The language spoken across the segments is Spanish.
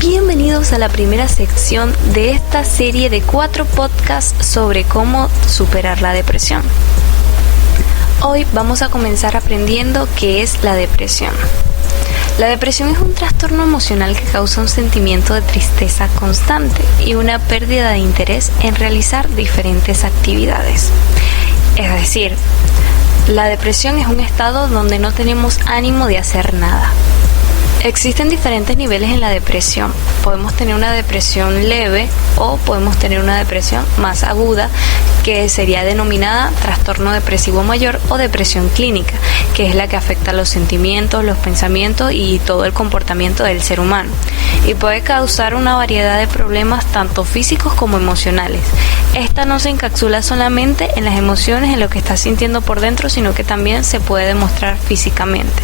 Bienvenidos a la primera sección de esta serie de 4 podcasts sobre cómo superar la depresión. Hoy vamos a comenzar aprendiendo qué es la depresión. La depresión es un trastorno emocional que causa un sentimiento de tristeza constante y una pérdida de interés en realizar diferentes actividades. Es decir, la depresión es un estado donde no tenemos ánimo de hacer nada. Existen diferentes niveles en la depresión. Podemos tener una depresión leve o podemos tener una depresión más aguda, que sería denominada trastorno depresivo mayor o depresión clínica, que es la que afecta los sentimientos, los pensamientos y todo el comportamiento del ser humano. Y puede causar una variedad de problemas tanto físicos como emocionales. Esta no se encapsula solamente en las emociones, en lo que estás sintiendo por dentro, sino que también se puede demostrar físicamente.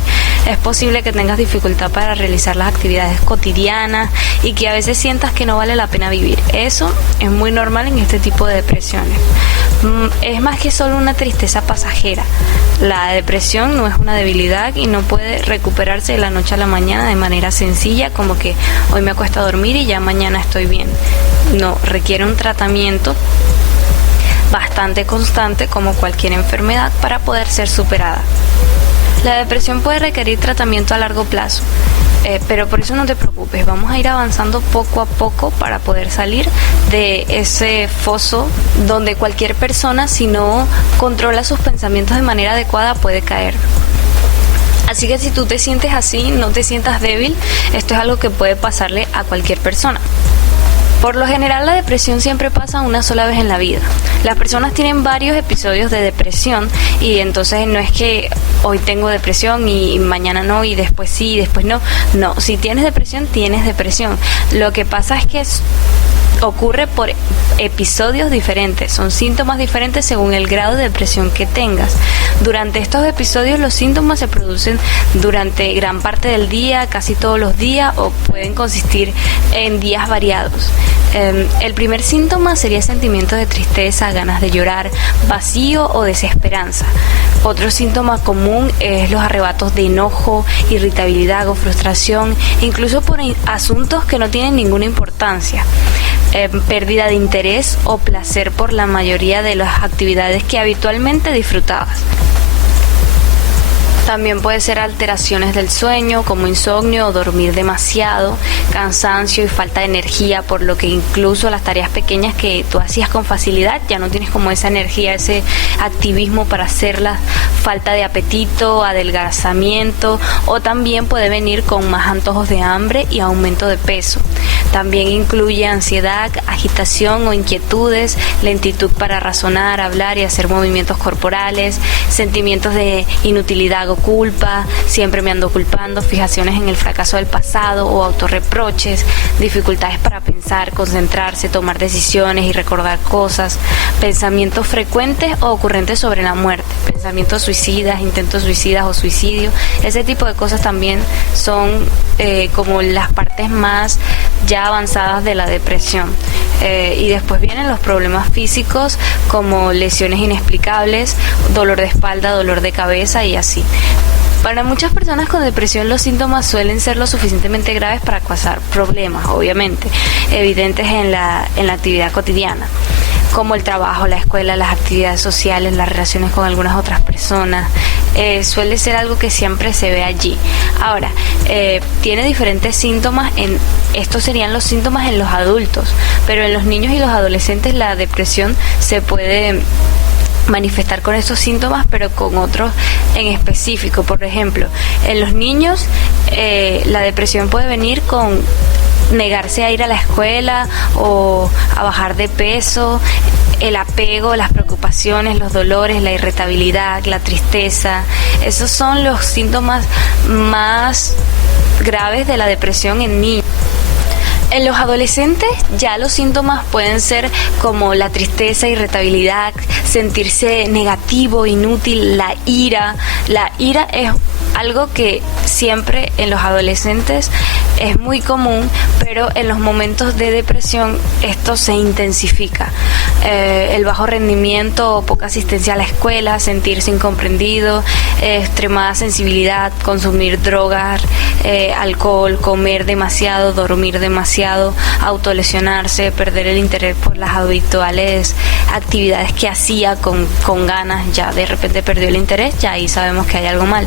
Es posible que tengas dificultad para realizar las actividades cotidianas y que a veces sientas que no vale la pena vivir. Eso es muy normal en este tipo de depresiones. Es más que solo una tristeza pasajera. La depresión no es una debilidad y no puede recuperarse de la noche a la mañana de manera sencilla, como que hoy me acuesto a dormir y ya mañana estoy bien. No, requiere un tratamiento bastante constante como cualquier enfermedad para poder ser superada. La depresión puede requerir tratamiento a largo plazo, pero por eso no te preocupes, vamos a ir avanzando poco a poco para poder salir de ese foso donde cualquier persona, si no controla sus pensamientos de manera adecuada, puede caer. Así que si tú te sientes así, no te sientas débil, esto es algo que puede pasarle a cualquier persona. Por lo general, la depresión siempre pasa una sola vez en la vida. Las personas tienen varios episodios de depresión y entonces no es que hoy tengo depresión y mañana no y después sí y después no. No, si tienes depresión, tienes depresión. Lo que pasa es que ocurre por episodios diferentes, son síntomas diferentes según el grado de depresión que tengas. Durante estos episodios los síntomas se producen durante gran parte del día, casi todos los días, o pueden consistir en días variados. El primer síntoma sería sentimientos de tristeza, ganas de llorar, vacío o desesperanza. Otro síntoma común es los arrebatos de enojo, irritabilidad o frustración, incluso por asuntos que no tienen ninguna importancia. Pérdida de interés o placer por la mayoría de las actividades que habitualmente disfrutabas. También puede ser alteraciones del sueño, como insomnio o dormir demasiado, cansancio y falta de energía, por lo que incluso las tareas pequeñas que tú hacías con facilidad, ya no tienes como esa energía, ese activismo para hacerlas, falta de apetito, adelgazamiento, o también puede venir con más antojos de hambre y aumento de peso. También incluye ansiedad, agitación o inquietudes, lentitud para razonar, hablar y hacer movimientos corporales, sentimientos de inutilidad o culpa, siempre me ando culpando, fijaciones en el fracaso del pasado o autorreproches, dificultades para pensar, concentrarse, tomar decisiones y recordar cosas, pensamientos frecuentes o ocurrentes sobre la muerte, pensamientos suicidas, intentos suicidas o suicidio. Ese tipo de cosas también son como las partes más ya avanzadas de la depresión. Y después vienen los problemas físicos como lesiones inexplicables, dolor de espalda, dolor de cabeza y así. Para muchas personas con depresión los síntomas suelen ser lo suficientemente graves para causar problemas, obviamente, evidentes en la actividad cotidiana, como el trabajo, la escuela, las actividades sociales, las relaciones con algunas otras personas. Suele ser algo que siempre se ve allí. Ahora, tiene diferentes síntomas. Estos serían los síntomas en los adultos, pero en los niños y los adolescentes la depresión se puede manifestar con estos síntomas, pero con otros en específico. Por ejemplo, en los niños la depresión puede venir con negarse a ir a la escuela o a bajar de peso, el apego, las preocupaciones, los dolores, la irritabilidad, la tristeza. Esos son los síntomas más graves de la depresión en niños. En los adolescentes ya los síntomas pueden ser como la tristeza, irritabilidad, sentirse negativo, inútil, la ira. La ira es algo que siempre en los adolescentes Es muy común, pero en los momentos de depresión esto se intensifica. El bajo rendimiento o poca asistencia a la escuela, sentirse incomprendido, extremada sensibilidad, consumir drogas, alcohol, comer demasiado, dormir demasiado, autolesionarse, perder el interés por las habituales actividades que hacía con ganas, ya de repente perdió el interés, ya ahí sabemos que hay algo mal.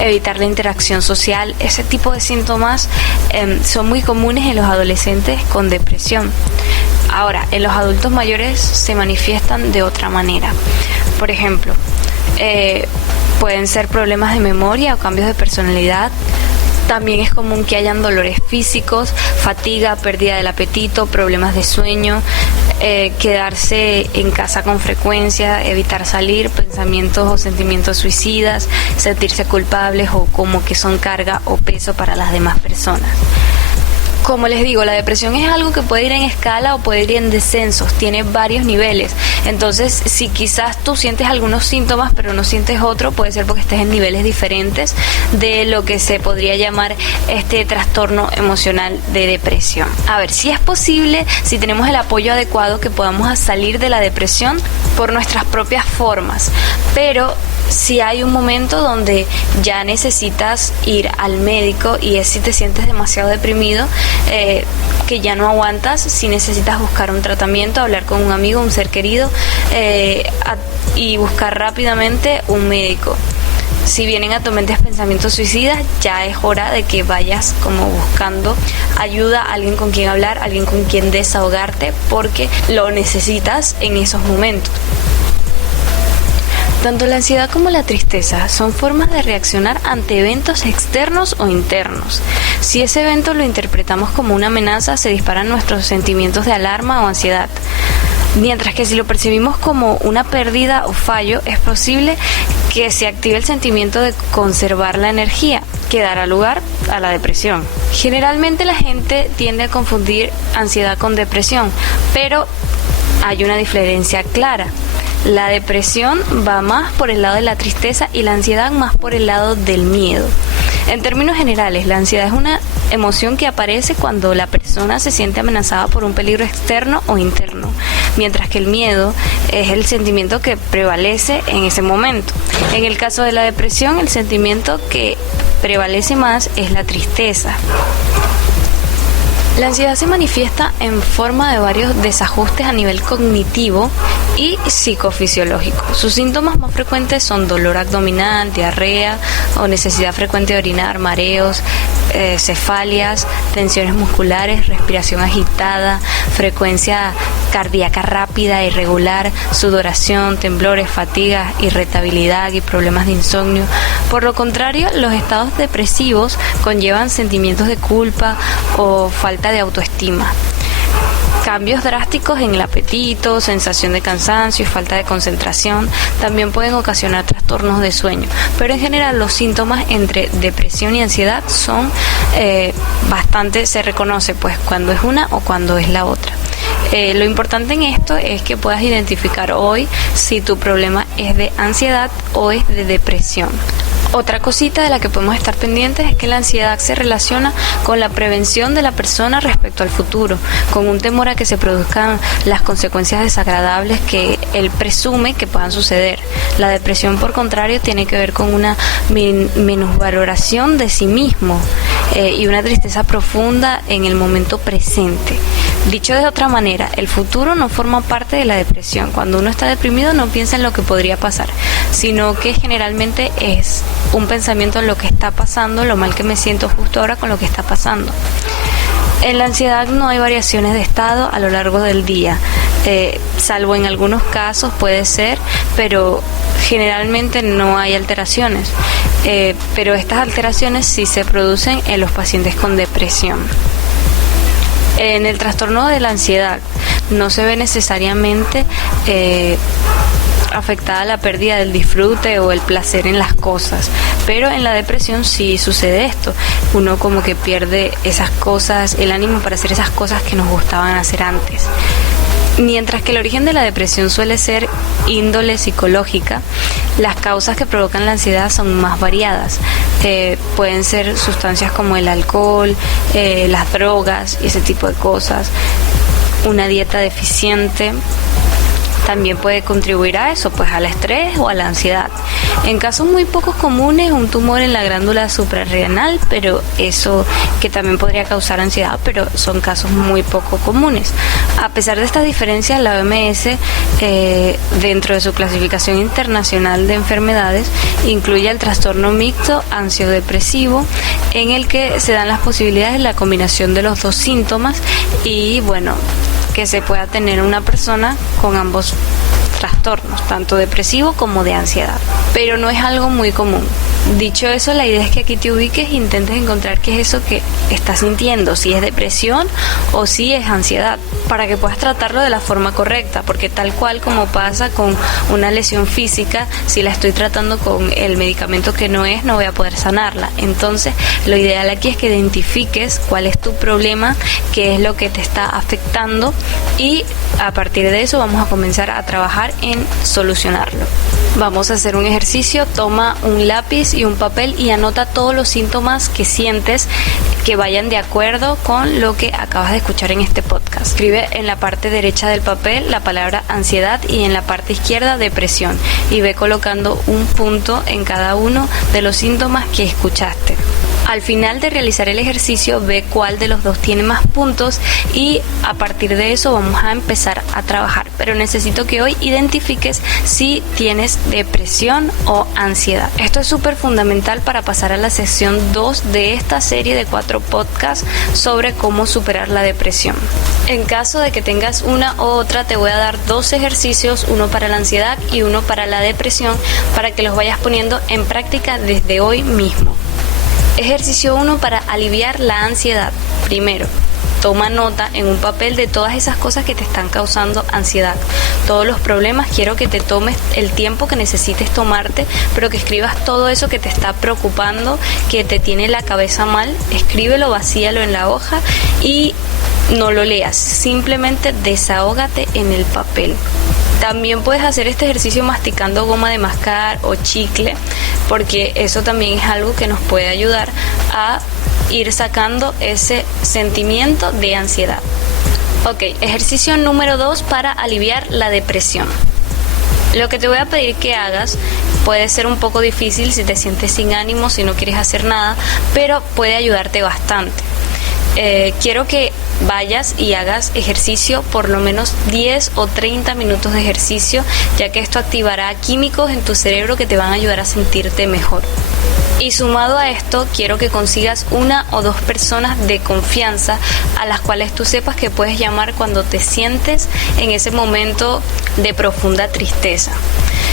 Evitar la interacción social, ese tipo de síntomas son muy comunes en los adolescentes con depresión. Ahora, en los adultos mayores se manifiestan de otra manera. Por ejemplo, pueden ser problemas de memoria o cambios de personalidad. También es común que hayan dolores físicos, fatiga, pérdida del apetito, problemas de sueño, quedarse en casa con frecuencia, evitar salir, pensamientos o sentimientos suicidas, sentirse culpables o como que son carga o peso para las demás personas. Como les digo, la depresión es algo que puede ir en escala o puede ir en descensos, tiene varios niveles. Entonces, si quizás tú sientes algunos síntomas pero no sientes otro, puede ser porque estés en niveles diferentes de lo que se podría llamar este trastorno emocional de depresión. A ver, si es posible, si tenemos el apoyo adecuado, que podamos salir de la depresión por nuestras propias formas, pero si hay un momento donde ya necesitas ir al médico y es si te sientes demasiado deprimido, que ya no aguantas, si necesitas buscar un tratamiento, hablar con un amigo, un ser querido, y buscar rápidamente un médico. Si vienen a tu mente pensamientos suicidas, ya es hora de que vayas como buscando ayuda, alguien con quien hablar, alguien con quien desahogarte, porque lo necesitas en esos momentos. Tanto la ansiedad como la tristeza son formas de reaccionar ante eventos externos o internos. Si ese evento lo interpretamos como una amenaza, se disparan nuestros sentimientos de alarma o ansiedad. Mientras que si lo percibimos como una pérdida o fallo, es posible que se active el sentimiento de conservar la energía, que dará lugar a la depresión. Generalmente la gente tiende a confundir ansiedad con depresión, pero hay una diferencia clara. La depresión va más por el lado de la tristeza y la ansiedad más por el lado del miedo. En términos generales, la ansiedad es una emoción que aparece cuando la persona se siente amenazada por un peligro externo o interno, mientras que el miedo es el sentimiento que prevalece en ese momento. En el caso de la depresión, el sentimiento que prevalece más es la tristeza. La ansiedad se manifiesta en forma de varios desajustes a nivel cognitivo y psicofisiológico. Sus síntomas más frecuentes son dolor abdominal, diarrea o necesidad frecuente de orinar, mareos, cefalias, tensiones musculares, respiración agitada, frecuencia cardíaca rápida e irregular, sudoración, temblores, fatiga, irritabilidad y problemas de insomnio. Por lo contrario, los estados depresivos conllevan sentimientos de culpa o falta de autoestima. Cambios drásticos en el apetito, sensación de cansancio y falta de concentración también pueden ocasionar trastornos de sueño, pero en general los síntomas entre depresión y ansiedad son bastante, se reconoce pues cuando es una o cuando es la otra. Lo importante en esto es que puedas identificar hoy si tu problema es de ansiedad o es de depresión. Otra cosita de la que podemos estar pendientes es que la ansiedad se relaciona con la prevención de la persona respecto al futuro, con un temor a que se produzcan las consecuencias desagradables que él presume que puedan suceder. La depresión, por contrario, tiene que ver con una minusvaloración de sí mismo y una tristeza profunda en el momento presente. Dicho de otra manera, el futuro no forma parte de la depresión. Cuando uno está deprimido no piensa en lo que podría pasar, sino que generalmente es un pensamiento en lo que está pasando, lo mal que me siento justo ahora con lo que está pasando. En la ansiedad no hay variaciones de estado a lo largo del día, salvo en algunos casos puede ser, pero generalmente no hay alteraciones. Pero estas alteraciones sí se producen en los pacientes con depresión. En el trastorno de la ansiedad no se ve necesariamente afectada la pérdida del disfrute o el placer en las cosas, pero en la depresión sí sucede esto. Uno como que pierde esas cosas, el ánimo para hacer esas cosas que nos gustaban hacer antes. Mientras que el origen de la depresión suele ser índole psicológica, las causas que provocan la ansiedad son más variadas. pueden ser sustancias como el alcohol, las drogas y ese tipo de cosas. Una dieta deficiente también puede contribuir a eso, pues al estrés o a la ansiedad. En casos muy pocos comunes, un tumor en la glándula suprarrenal, pero eso que también podría causar ansiedad, pero son casos muy poco comunes. A pesar de estas diferencias, la OMS, dentro de su clasificación internacional de enfermedades, incluye el trastorno mixto ansiodepresivo, en el que se dan las posibilidades de la combinación de los dos síntomas y, bueno, que se pueda tener una persona con ambos trastornos, tanto depresivo como de ansiedad, pero no es algo muy común. Dicho eso, la idea es que aquí te ubiques e intentes encontrar qué es eso que estás sintiendo, si es depresión o si es ansiedad, para que puedas tratarlo de la forma correcta, porque tal cual como pasa con una lesión física, si la estoy tratando con el medicamento que no voy a poder sanarla. Entonces, lo ideal aquí es que identifiques cuál es tu problema, qué es lo que te está afectando y a partir de eso vamos a comenzar a trabajar en solucionarlo. Vamos a hacer un ejercicio, toma un lápiz y un papel y anota todos los síntomas que sientes que vayan de acuerdo con lo que acabas de escuchar en este podcast. Escribe en la parte derecha del papel la palabra ansiedad y en la parte izquierda depresión y ve colocando un punto en cada uno de los síntomas que escuchaste. Al final de realizar el ejercicio, ve cuál de los dos tiene más puntos y a partir de eso vamos a empezar a trabajar. Pero necesito que hoy identifiques si tienes depresión o ansiedad. Esto es súper fundamental para pasar a la sección 2 de esta serie de 4 podcasts sobre cómo superar la depresión. En caso de que tengas una u otra, te voy a dar 2 ejercicios, uno para la ansiedad y uno para la depresión, para que los vayas poniendo en práctica desde hoy mismo. Ejercicio 1 para aliviar la ansiedad. Primero, toma nota en un papel de todas esas cosas que te están causando ansiedad. Todos los problemas, quiero que te tomes el tiempo que necesites tomarte, pero que escribas todo eso que te está preocupando, que te tiene la cabeza mal. Escríbelo, vacíalo en la hoja y no lo leas. Simplemente desahógate en el papel. También puedes hacer este ejercicio masticando goma de mascar o chicle, porque eso también es algo que nos puede ayudar a ir sacando ese sentimiento de ansiedad. Ok, ejercicio número 2 para aliviar la depresión. Lo que te voy a pedir que hagas puede ser un poco difícil si te sientes sin ánimo, si no quieres hacer nada, pero puede ayudarte bastante. Quiero que vayas y hagas ejercicio, por lo menos 10 o 30 minutos de ejercicio, ya que esto activará químicos en tu cerebro que te van a ayudar a sentirte mejor. Y sumado a esto, quiero que consigas 1 o 2 personas de confianza a las cuales tú sepas que puedes llamar cuando te sientes en ese momento de profunda tristeza.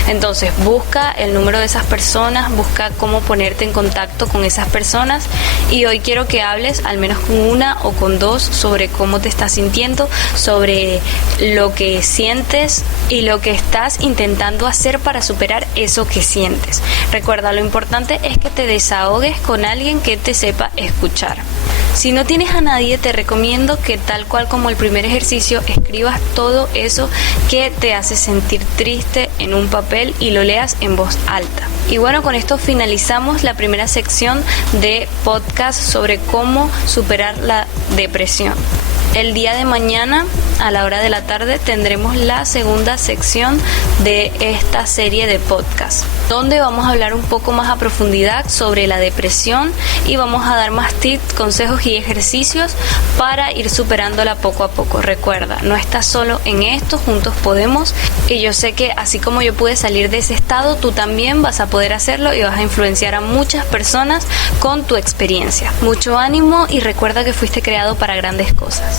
Entonces busca el número de esas personas, busca cómo ponerte en contacto con esas personas y hoy quiero que hables al menos con 1 o con 2 sobre cómo te estás sintiendo, sobre lo que sientes y lo que estás intentando hacer para superar eso que sientes. Recuerda, lo importante es que te desahogues con alguien que te sepa escuchar. Si no tienes a nadie, te recomiendo que tal cual como el primer ejercicio, escribas todo eso que te hace sentir triste en un papel y lo leas en voz alta. Y bueno, con esto finalizamos la primera sección de podcast sobre cómo superar la depresión. El día de mañana, a la hora de la tarde, tendremos la segunda sección de esta serie de podcast, donde vamos a hablar un poco más a profundidad sobre la depresión y vamos a dar más tips, consejos y ejercicios para ir superándola poco a poco. Recuerda, no estás solo en esto, juntos podemos, y yo sé que así como yo pude salir de ese estado, tú también vas a poder hacerlo y vas a influenciar a muchas personas con tu experiencia. Mucho ánimo y recuerda que fuiste creado para grandes cosas.